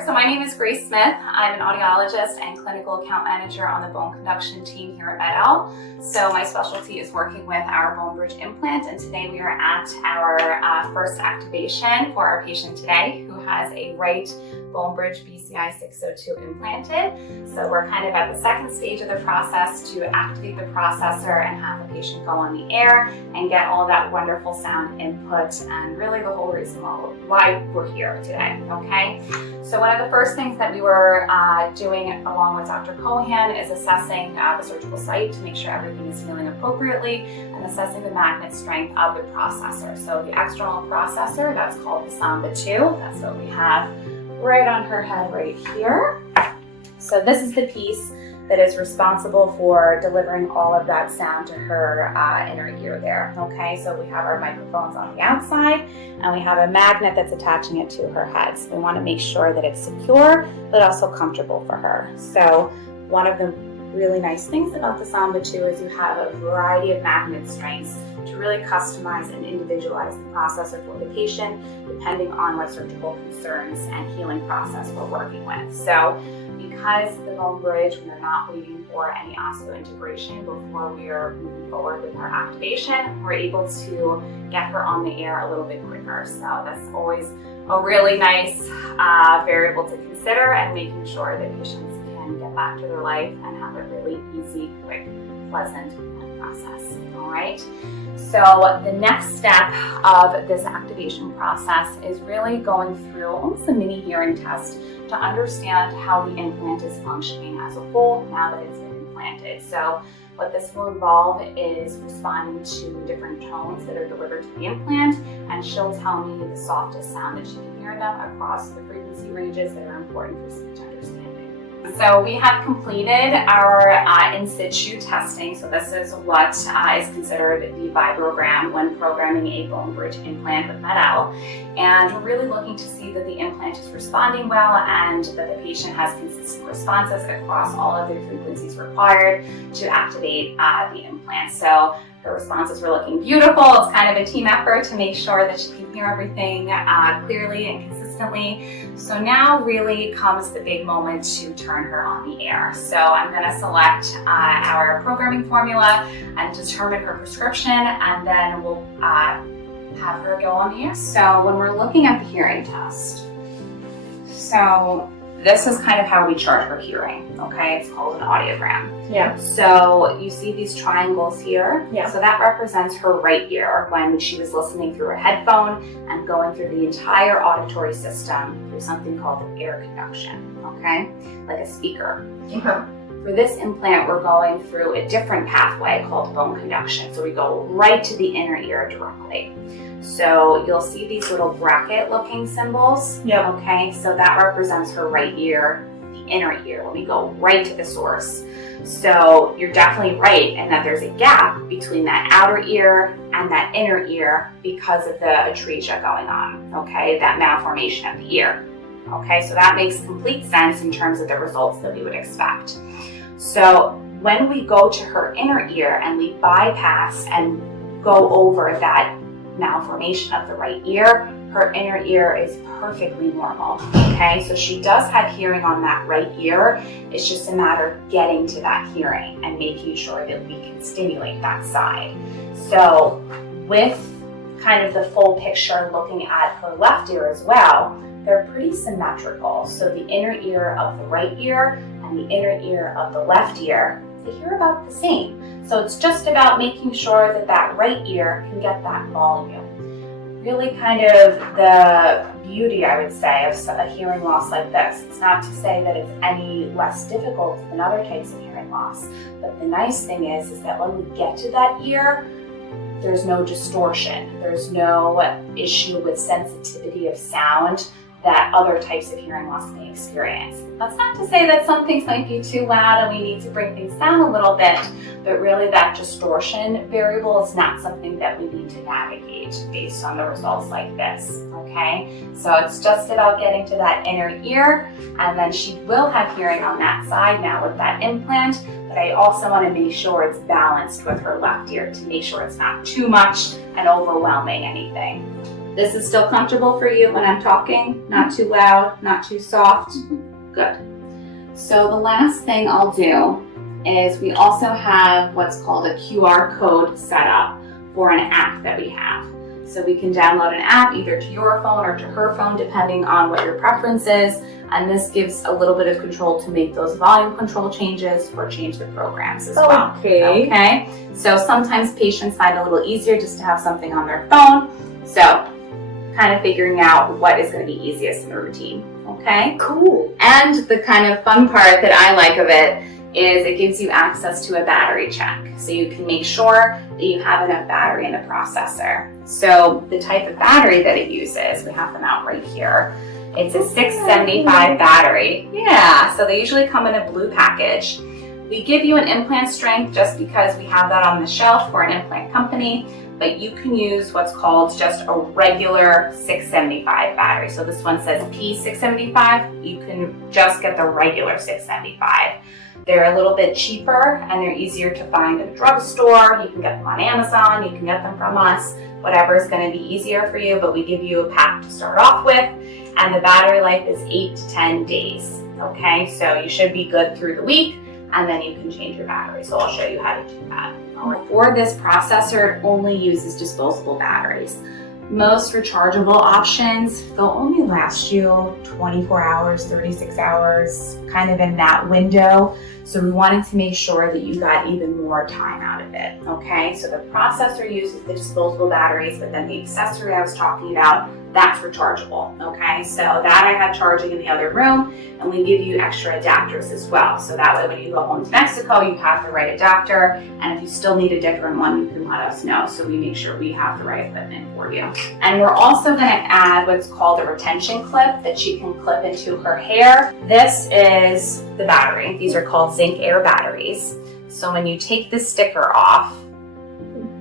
So my name is Grace Smith. I'm an audiologist and clinical account manager on the bone conduction team here at MED-EL. So my specialty is working with our bone bridge implant, and today we are at our first activation for our patient today who has a right bone bridge BCI 602 implanted. So we're kind of at the second stage of the process to activate the processor and have the patient go on the air and get all that wonderful sound input, and really the whole reason why we're here today, okay? So one of the first things that we were doing along with Dr. Cohan is assessing the surgical site to make sure everything is healing appropriately and assessing the magnet strength of the processor. So the external processor, that's called the Samba 2. That's what we have right on her head right here. So this is the piece that is responsible for delivering all of that sound to her inner ear there, okay? So we have our microphones on the outside and we have a magnet that's attaching it to her head. So we want to make sure that it's secure but also comfortable for her. So one of the really nice things about the Samba 2 is you have a variety of magnet strengths to really customize and individualize the processor for the patient depending on what surgical concerns and healing process we're working with. So because the bone bridge, we are not waiting for any osseointegration before we are moving forward with our activation, we're able to get her on the air a little bit quicker. So that's always a really nice variable to consider, and making sure that patients can get back to their life and have a really easy, quick, pleasant process. All right. So the next step of this activation process is really going through almost a mini hearing test to understand how the implant is functioning as a whole now that it's been implanted. So what this will involve is responding to different tones that are delivered to the implant, and she'll tell me the softest sound that she can hear them across the frequency ranges that are important for speech understanding. So we have completed our in situ testing. So this is what is considered the vibrogram when programming a bone bridge implant with MED-EL. And we're really looking to see that the implant is responding well and that the patient has consistent responses across all of the frequencies required to activate the implant. So her responses were looking beautiful. It's kind of a team effort to make sure that she can hear everything clearly and consistently. So now really comes the big moment to turn her on the air. So I'm going to select our programming formula and determine her prescription, and then we'll have her go on the air. So when we're looking at the hearing test, so this is kind of how we chart her hearing, okay? It's called an audiogram. Yeah. So you see these triangles here? Yeah. So that represents her right ear when she was listening through a headphone and going through the entire auditory system through something called air conduction, okay? Like a speaker. Uh-huh. For this implant, we're going through a different pathway called bone conduction. So we go right to the inner ear directly. So you'll see these little bracket looking symbols. Yeah. Okay, so that represents her right ear, the inner ear, when we go right to the source. So you're definitely right in that there's a gap between that outer ear and that inner ear because of the atresia going on, okay, that malformation of the ear. Okay, so that makes complete sense in terms of the results that we would expect. So when we go to her inner ear and we bypass and go over that malformation of the right ear, her inner ear is perfectly normal, okay? So she does have hearing on that right ear. It's just a matter of getting to that hearing and making sure that we can stimulate that side. So with kind of the full picture looking at her left ear as well, they're pretty symmetrical. So the inner ear of the right ear and the inner ear of the left ear, they hear about the same. So it's just about making sure that that right ear can get that volume. Really kind of the beauty, I would say, of a hearing loss like this. It's not to say that it's any less difficult than other types of hearing loss, but the nice thing is that when we get to that ear, there's no distortion. There's no issue with sensitivity of sound that other types of hearing loss may experience. That's not to say that some things might be too loud and we need to bring things down a little bit, but really that distortion variable is not something that we need to navigate based on the results like this, okay? So it's just about getting to that inner ear, and then she will have hearing on that side now with that implant, but I also want to make sure it's balanced with her left ear to make sure it's not too much and overwhelming anything. This is still comfortable for you when I'm talking? Not too loud, not too soft? Good. So the last thing I'll do is we also have what's called a QR code set up for an app that we have. So we can download an app either to your phone or to her phone, depending on what your preference is. And this gives a little bit of control to make those volume control changes or change the programs as well. Okay. So sometimes patients find it a little easier just to have something on their phone. So kind of figuring out what is going to be easiest in the routine. Okay. Cool. And the kind of fun part that I like of it is it gives you access to a battery check. So you can make sure that you have enough battery in the processor. So the type of battery that it uses, we have them out right here. It's a 675 battery. Yeah, so they usually come in a blue package. We give you an implant strength just because we have that on the shelf for an implant company, but you can use what's called just a regular 675 battery. So this one says P675. You can just get the regular 675. They're a little bit cheaper and they're easier to find at a drugstore. You can get them on Amazon, you can get them from us, whatever is going to be easier for you, but we give you a pack to start off with, and the battery life is 8 to 10 days. Okay, so you should be good through the week, and then you can change your battery. So I'll show you how to do that. For this processor, it only uses disposable batteries. Most rechargeable options, they'll only last you 24 hours, 36 hours, kind of in that window. So we wanted to make sure that you got even more time out of it, okay? So the processor uses the disposable batteries, but then the accessory I was talking about, that's rechargeable, okay? So that I have charging in the other room, and we give you extra adapters as well. So that way when you go home to Mexico, you have the right adapter, and if you still need a different one, you can let us know so we make sure we have the right equipment for you. And we're also gonna add what's called a retention clip that she can clip into her hair. This is the battery. These are called Zinc Air batteries. So when you take the sticker off,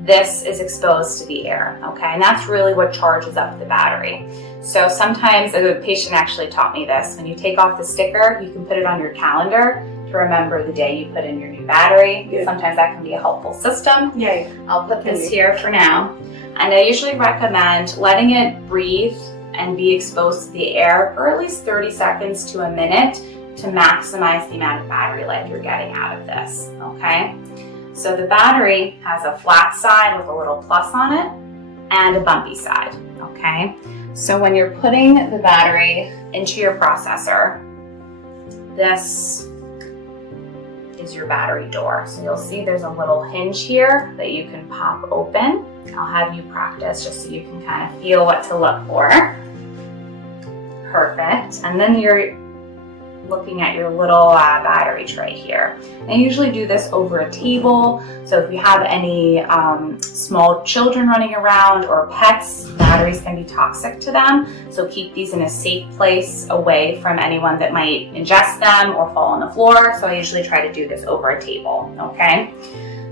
this is exposed to the air, okay? And that's really what charges up the battery. So sometimes, a patient actually taught me this, when you take off the sticker, you can put it on your calendar to remember the day you put in your new battery. Yeah. Sometimes that can be a helpful system. Yeah. I'll put this here for now. And I usually recommend letting it breathe and be exposed to the air for at least 30 seconds to a minute to maximize the amount of battery life you're getting out of this, okay? So the battery has a flat side with a little plus on it and a bumpy side, okay? So when you're putting the battery into your processor, this is your battery door. So you'll see there's a little hinge here that you can pop open. I'll have you practice just so you can kind of feel what to look for. Perfect. And then you're looking at your little battery tray here. I usually do this over a table, so if you have any small children running around or pets, batteries can be toxic to them, so keep these in a safe place away from anyone that might ingest them or fall on the floor. So I usually try to do this over a table, okay?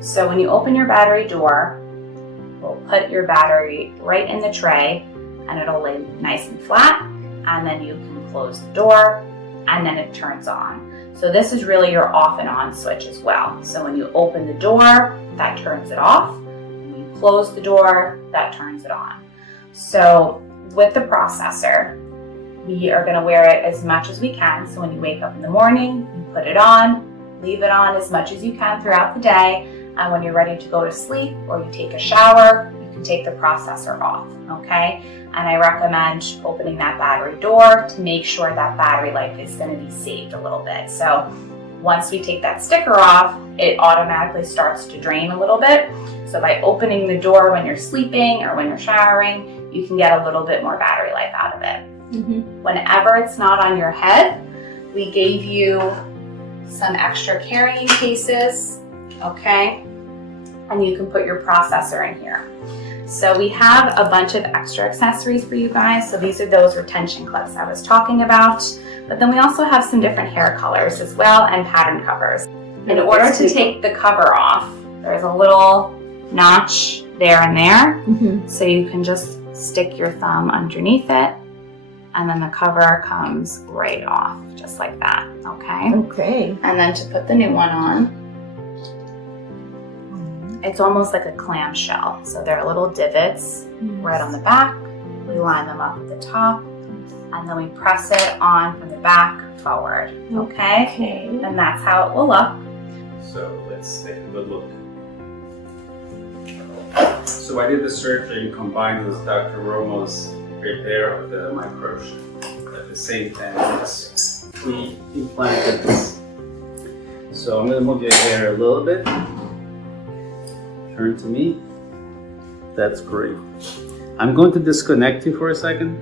So when you open your battery door, we'll put your battery right in the tray and it'll lay nice and flat, and then you can close the door and then it turns on. So this is really your off and on switch as well. So when you open the door, that turns it off. When you close the door, that turns it on. So with the processor, we are gonna wear it as much as we can. So when you wake up in the morning, you put it on, leave it on as much as you can throughout the day. And when you're ready to go to sleep or you take a shower, you can take the processor off, okay? And I recommend opening that battery door to make sure that battery life is going to be saved a little bit. So once we take that sticker off, it automatically starts to drain a little bit. So by opening the door when you're sleeping or when you're showering, you can get a little bit more battery life out of it. Mm-hmm. Whenever it's not on your head, we gave you some extra carrying cases, okay? And you can put your processor in here. So we have a bunch of extra accessories for you guys. So these are those retention clips I was talking about. But then we also have some different hair colors as well and pattern covers. In order to take the cover off, there's a little notch there and there. Mm-hmm. So you can just stick your thumb underneath it and then the cover comes right off, just like that, okay? Okay. And then to put the new one on, it's almost like a clamshell. So there are little divots right on the back, We line them up at the top, and then we press it on from the back forward, okay? Okay. And that's how it will look. So let's take a good look. So I did the surgery combined with Dr. Romo's repair of the microtia at the same time as we implanted this. So I'm going to move your hair a little bit. Turn to me. That's great. I'm going to disconnect you for a second.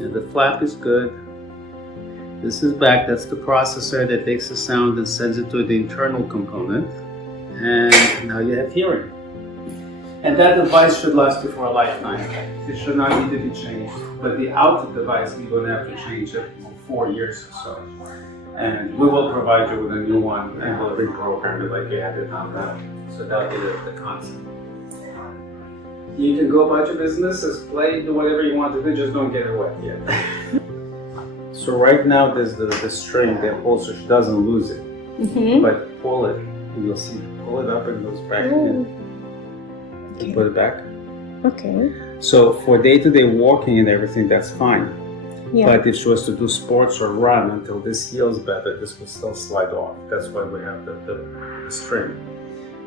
And the flap is good. This is back. That's the processor that takes the sound and sends it to the internal component. And now you have hearing. And that device should last you for a lifetime. It should not need to be changed. But the output device, you're going to have to change it for 4 years or so. And we will provide you with a new one and we'll reprogram it like you had it on that. So that'll be the concept. You can go about your business, play, do whatever you want to do, just don't get it wet yet. So right now there's the string that holds so she doesn't lose it. Mm-hmm. But pull it, and you'll see, pull it up and it goes back in. Okay. Put it back. Okay. So for day-to-day walking and everything, that's fine. Yeah. But if she was to do sports or run until this heals better, this will still slide off. That's why we have the string.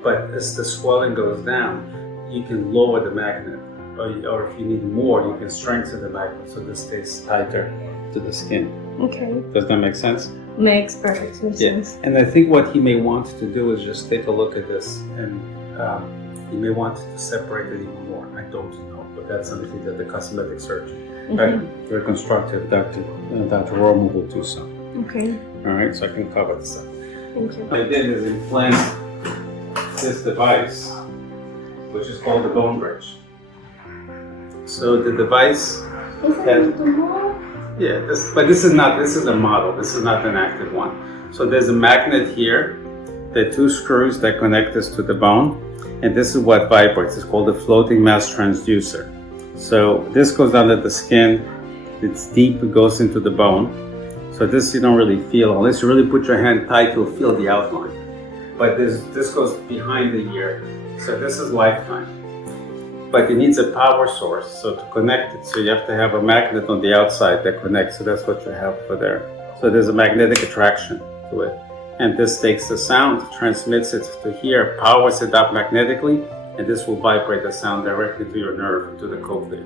But as the swelling goes down, you can lower the magnet. Or if you need more, you can strengthen the magnet so this stays tighter to the skin. Okay. Does that make sense? Makes perfect sense. And I think what he may want to do is just take a look at this, and he may want to separate it even more. I don't know, but that's something that the cosmetic surgeon, reconstructive Dr. Romo will do so. Okay. All right, so I can cover this up. Thank you. What I did is implant this device, which is called the bone bridge. So the device this is a model. This is not an active one. So there's a magnet here. There are 2 screws that connect this to the bone, and this is what vibrates. It's called a floating mass transducer. So this goes under the skin. It's deep. It goes into the bone. So this you don't really feel unless you really put your hand tight. You'll feel the outline. But this goes behind the ear. So this is lifetime. But it needs a power source, so to connect it, so you have to have a magnet on the outside that connects, so that's what you have for there. So there's a magnetic attraction to it. And this takes the sound, transmits it to here, powers it up magnetically, and this will vibrate the sound directly to your nerve, to the cochlea.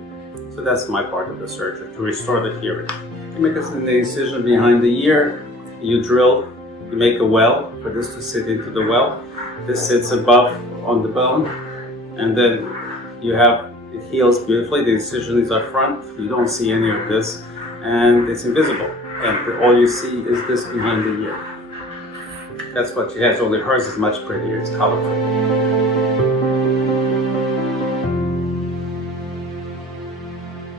So that's my part of the surgery, to restore the hearing. You make an incision behind the ear, you drill, you make a well for this to sit into the well. This sits above on the bone, and then it heals beautifully. The incision is up front. You don't see any of this, and it's invisible. And all you see is this behind the ear. That's what she has, only hers is much prettier. It's colorful.